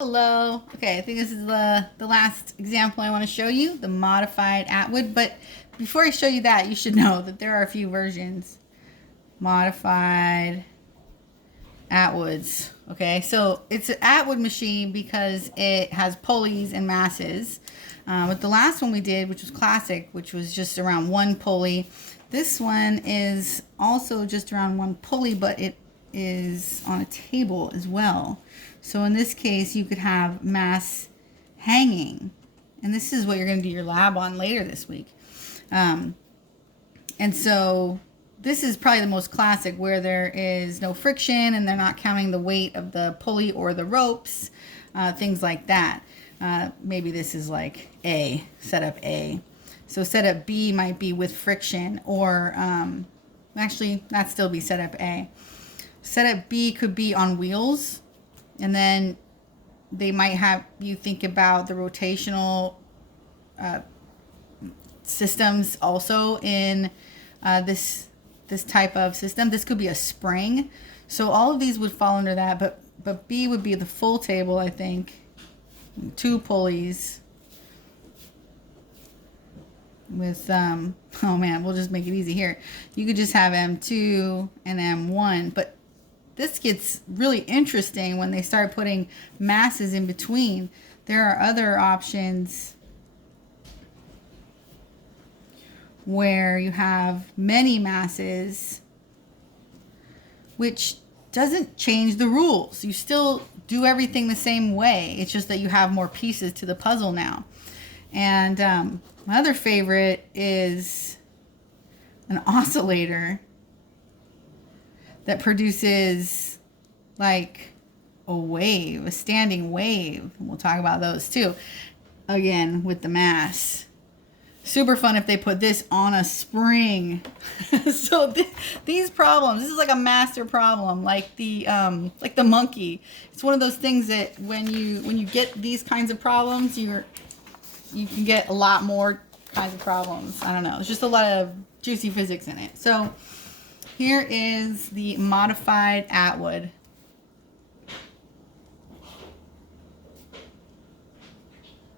Hello. Okay, I think this is the last example I want to show you, the modified Atwood. But before I show you that, you should know that there are a few versions. Modified Atwoods. Okay, so it's an Atwood machine because it has pulleys and masses. With the last one we did, which was classic, which was just around one pulley. This one is also just around one pulley, but it is on a table as well. So in this case, you could have mass hanging. And this is what you're going to do your lab on later this week. And so this is probably the most classic, where there is no friction and they're not counting the weight of the pulley or the ropes, things like that. Maybe this is like A, setup A. So setup B might be with friction, or actually that'd still be setup A. Setup B could be on wheels, and then they might have you think about the rotational systems also in this type of system. This could be a spring. So all of these would fall under that, but B would be the full table, I think. Two pulleys with oh man, we'll just make it easy here. You could just have M2 and M1, but this gets really interesting when they start putting masses in between. There are other options where you have many masses, which doesn't change the rules. You still do everything the same way. It's just that you have more pieces to the puzzle now. And my other favorite is an oscillator that produces like a wave, a standing wave. We'll talk about those too. Again, with the mass. Super fun if they put this on a spring. So these problems, this is like a master problem, like the monkey. It's one of those things that when you get these kinds of problems, you can get a lot more kinds of problems. I don't know. There's just a lot of juicy physics in it. So here is the modified Atwood.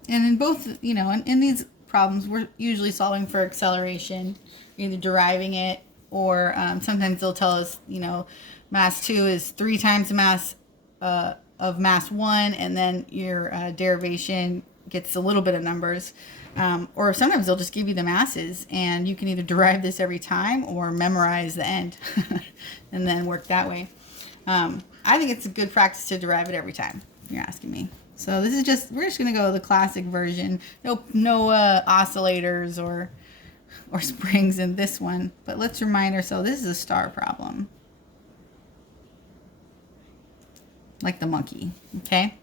And in both, in these problems, we're usually solving for acceleration, either deriving it, or sometimes they'll tell us, mass 2 is 3 times the mass of mass 1, and then your derivation gets a little bit of numbers. Or sometimes they'll just give you the masses, and you can either derive this every time or memorize the end and then work that way. I think it's a good practice to derive it every time, if you're asking me. So this is we're just going to go the classic version. No oscillators or springs in this one. But let's remind ourselves, this is a star problem. Like the monkey, okay?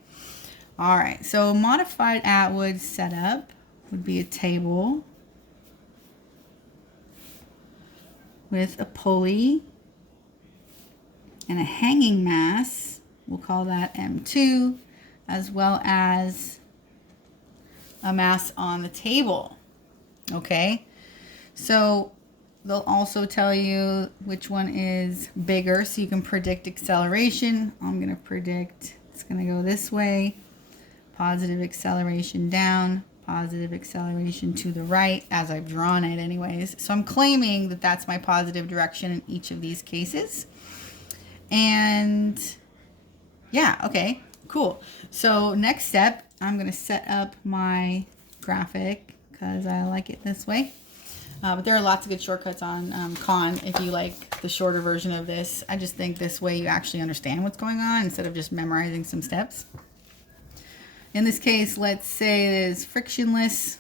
All right, so modified Atwood setup would be a table with a pulley and a hanging mass. We'll call that M2, as well as a mass on the table. Okay, so they'll also tell you which one is bigger, so you can predict acceleration. I'm going to predict it's going to go this way. Positive acceleration down, positive acceleration to the right, as I've drawn it anyways. So I'm claiming that that's my positive direction in each of these cases. And yeah, okay, cool. So next step, I'm going to set up my graphic because I like it this way. But there are lots of good shortcuts on Khan if you like the shorter version of this. I just think this way you actually understand what's going on instead of just memorizing some steps. In this case, let's say it is frictionless,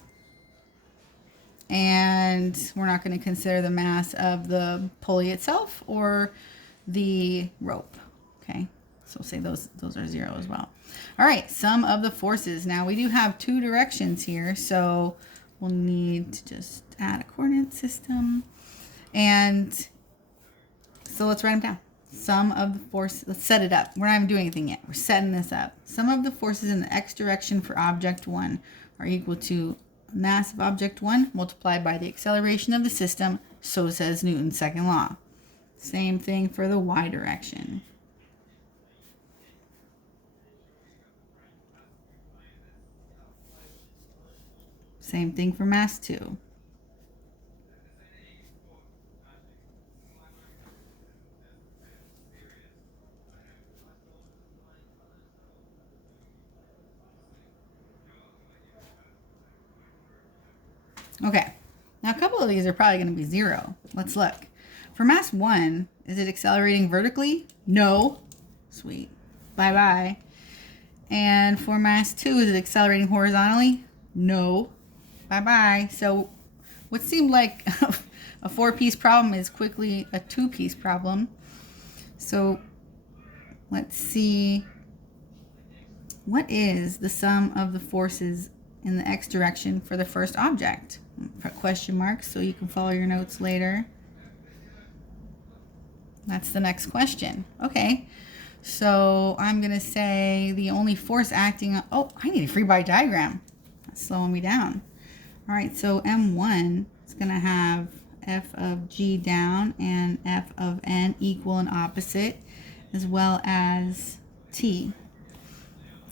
and we're not going to consider the mass of the pulley itself or the rope. Okay, so say those are 0 as well. All right, sum of the forces. Now we do have 2 directions here, so we'll need to just add a coordinate system. And so let's write them down. Sum of the force, let's set it up. We're not even doing anything yet. We're setting this up. Sum of the forces in the x direction for object 1 are equal to mass of object 1 multiplied by the acceleration of the system. So says Newton's second law. Same thing for the y direction. Same thing for mass 2. Okay, now a couple of these are probably going to be 0. Let's look. For mass 1, is it accelerating vertically? No. Sweet. Bye-bye. And for mass 2, is it accelerating horizontally? No. Bye-bye. So what seemed like a 4-piece problem is quickly a 2-piece problem. So let's see. What is the sum of the forces in the x direction for the first object? Put question marks so you can follow your notes later. That's the next question. Okay, so I'm going to say the only force acting on... Oh, I need a free body diagram. That's slowing me down. All right, so M1 is going to have f of g down and f of n equal and opposite, as well as t.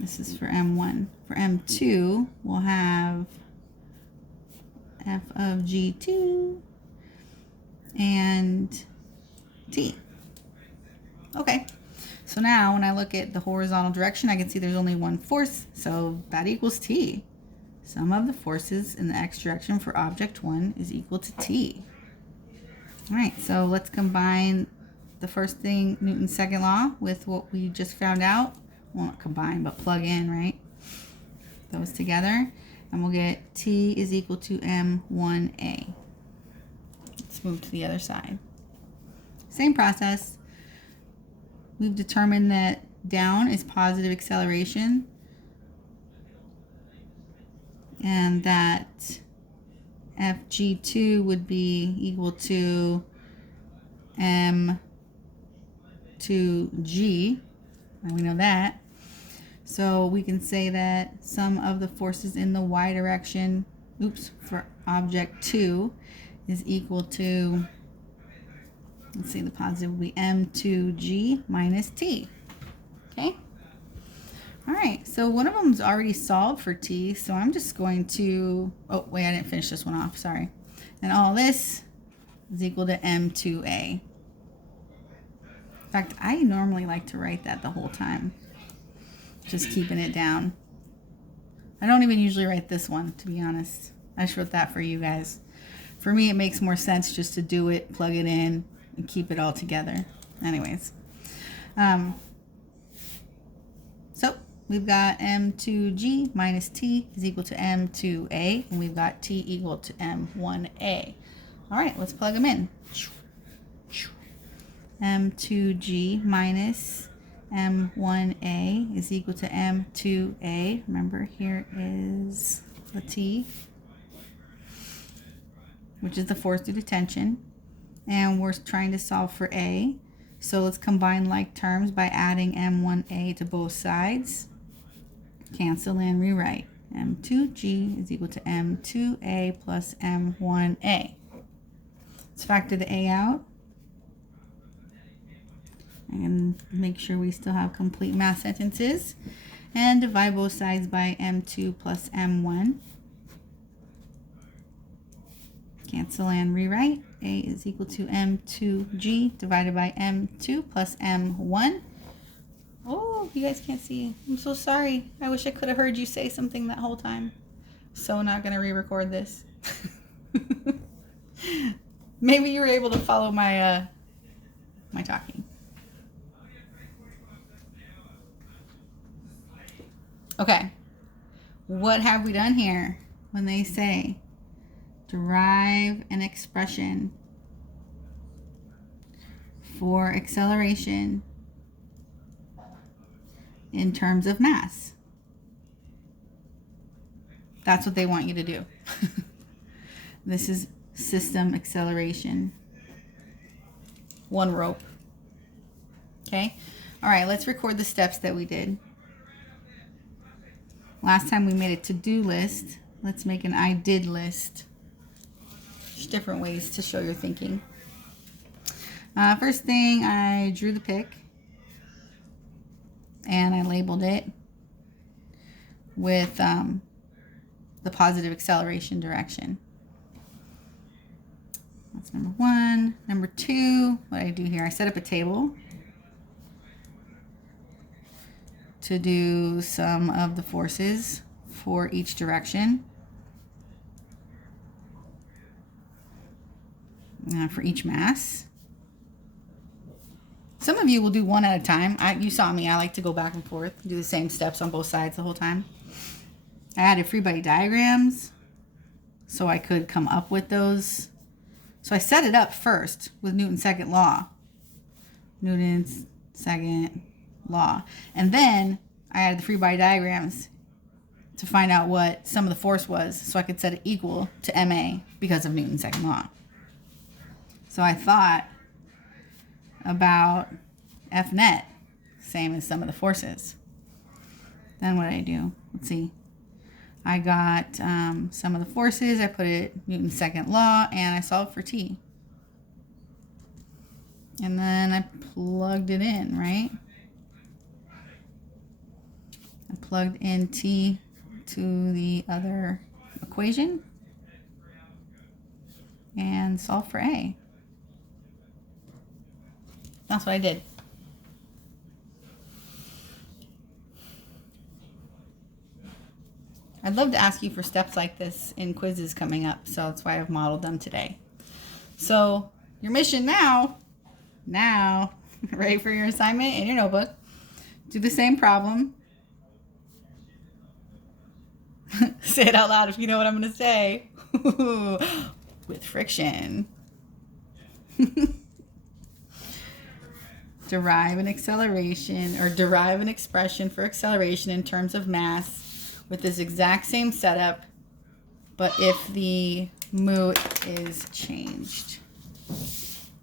This is for M1. For M2, we'll have f of g2 and t. Okay, so now when I look at the horizontal direction, I can see there's only one force, so that equals t. Sum of the forces in the x direction for object 1 is equal to t. All right, so let's combine the first thing, Newton's second law, with what we just found out. Well, not combine, but plug in, right? Those together, and we'll get t is equal to m1a. Let's move to the other side. Same process. We've determined that down is positive acceleration, and that fg2 would be equal to m2g, and we know that. So we can say that sum of the forces in the y direction, for object 2 is equal to, let's see, the positive will be m2g minus t. Okay? All right, so one of them is already solved for t, so I'm just going to, oh, wait, I didn't finish this one off, sorry. And all this is equal to m2a. In fact, I normally like to write that the whole time. Just keeping it down. I don't even usually write this one, to be honest. I just wrote that for you guys. For me, it makes more sense just to do it, plug it in, and keep it all together. Anyways. So we've got m2g minus t is equal to m2a, and we've got t equal to m1a. All right, let's plug them in. m2g minus m1a is equal to m2a. Remember, here is the t, which is the force due to tension, and we're trying to solve for a. So let's combine like terms by adding m1a to both sides. Cancel and rewrite. m2g is equal to m2a plus m1a. Let's factor the a out and make sure we still have complete math sentences, and divide both sides by m2 plus m1. Cancel and rewrite. A is equal to m2g divided by m2 plus m1. Oh, you guys can't see. I'm so sorry. I wish I could have heard you say something that whole time. So not going to re-record this. Maybe you were able to follow my my talking. Okay. What have we done here when they say derive an expression for acceleration in terms of mass? That's what they want you to do. This is system acceleration. One rope. Okay? All right, let's record the steps that we did. Last time we made a to-do list. Let's make an I did list. There's different ways to show your thinking. First thing, I drew the pick and I labeled it with the the positive acceleration direction. That's number one. Number two, what I do here, I set up a table to do some of the forces for each direction. For each mass. Some of you will do one at a time. You saw me, I like to go back and forth, do the same steps on both sides the whole time. I added free body diagrams so I could come up with those. So I set it up first with Newton's second law. Newton's second law. And then I added the free body diagrams to find out what sum of the force was so I could set it equal to MA because of Newton's second law. So I thought about F net, same as sum of the forces. Then what did I do? Let's see. I got sum of the forces, I put it Newton's second law, and I solved for T. And then I plugged it in, right? I plugged in T to the other equation and solved for A. That's what I did. I'd love to ask you for steps like this in quizzes coming up, so that's why I've modeled them today. So your mission now, ready for your assignment in your notebook, do the same problem. Say it out loud if you know what I'm going to say. With friction. Derive an acceleration, or derive an expression for acceleration in terms of mass with this exact same setup, but if the mu is changed.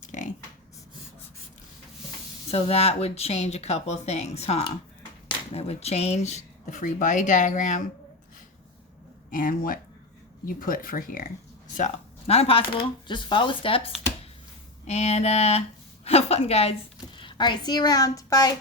Okay. So that would change a couple things, huh? That would change the free body diagram and what you put for here. So, not impossible. Just follow the steps and have fun, guys. All right, see you around. Bye.